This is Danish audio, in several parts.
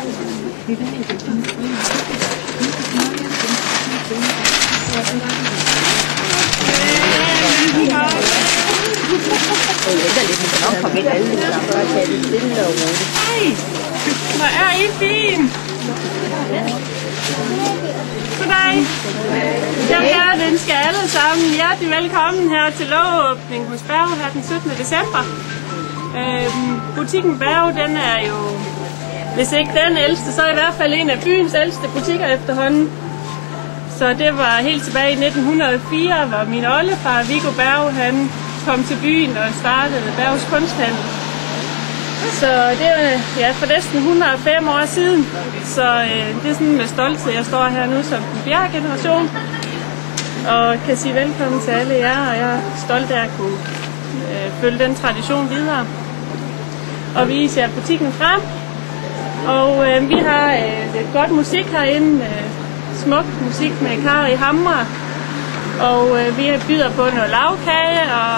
Hej, hvor er I fin. Goddag. Jeg vil ønske alle sammen hjertelig velkommen her til lovåbning hos Berge her den 17. december. Butikken Berge, den er jo, hvis ikke den ældste, så i hvert fald en af byens ældste butikker efterhånden. Så det var helt tilbage i 1904, hvor min oldefar Viggo Berge, han kom til byen og startede Berges Kunsthandel. Så det er for næsten 105 år siden. Så det er sådan med stolthed, jeg står her nu som den 4. generation. Og kan sige velkommen til alle jer, og jeg er stolt af at kunne følge den tradition videre. Og vi ser butikken frem. Og vi har lidt godt musik herinde. Smuk musik med Kari Hamre. Og vi byder på noget lavkage, og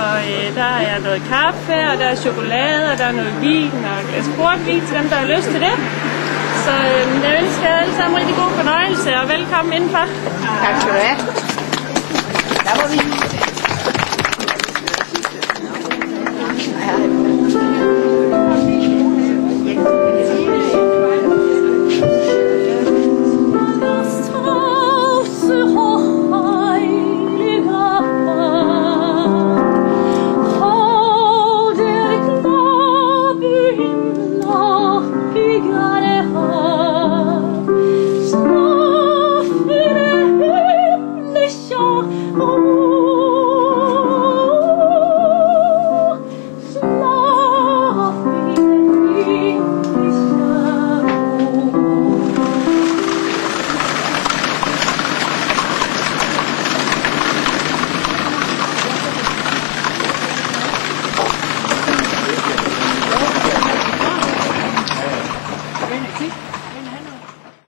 der er noget kaffe, og der er chokolade, og der er noget vin, og et glas portvin til dem, der har lyst til det. Så jeg ønsker jer alle sammen rigtig god fornøjelse, og velkommen indenfor. Tak skal du have. Der var vi.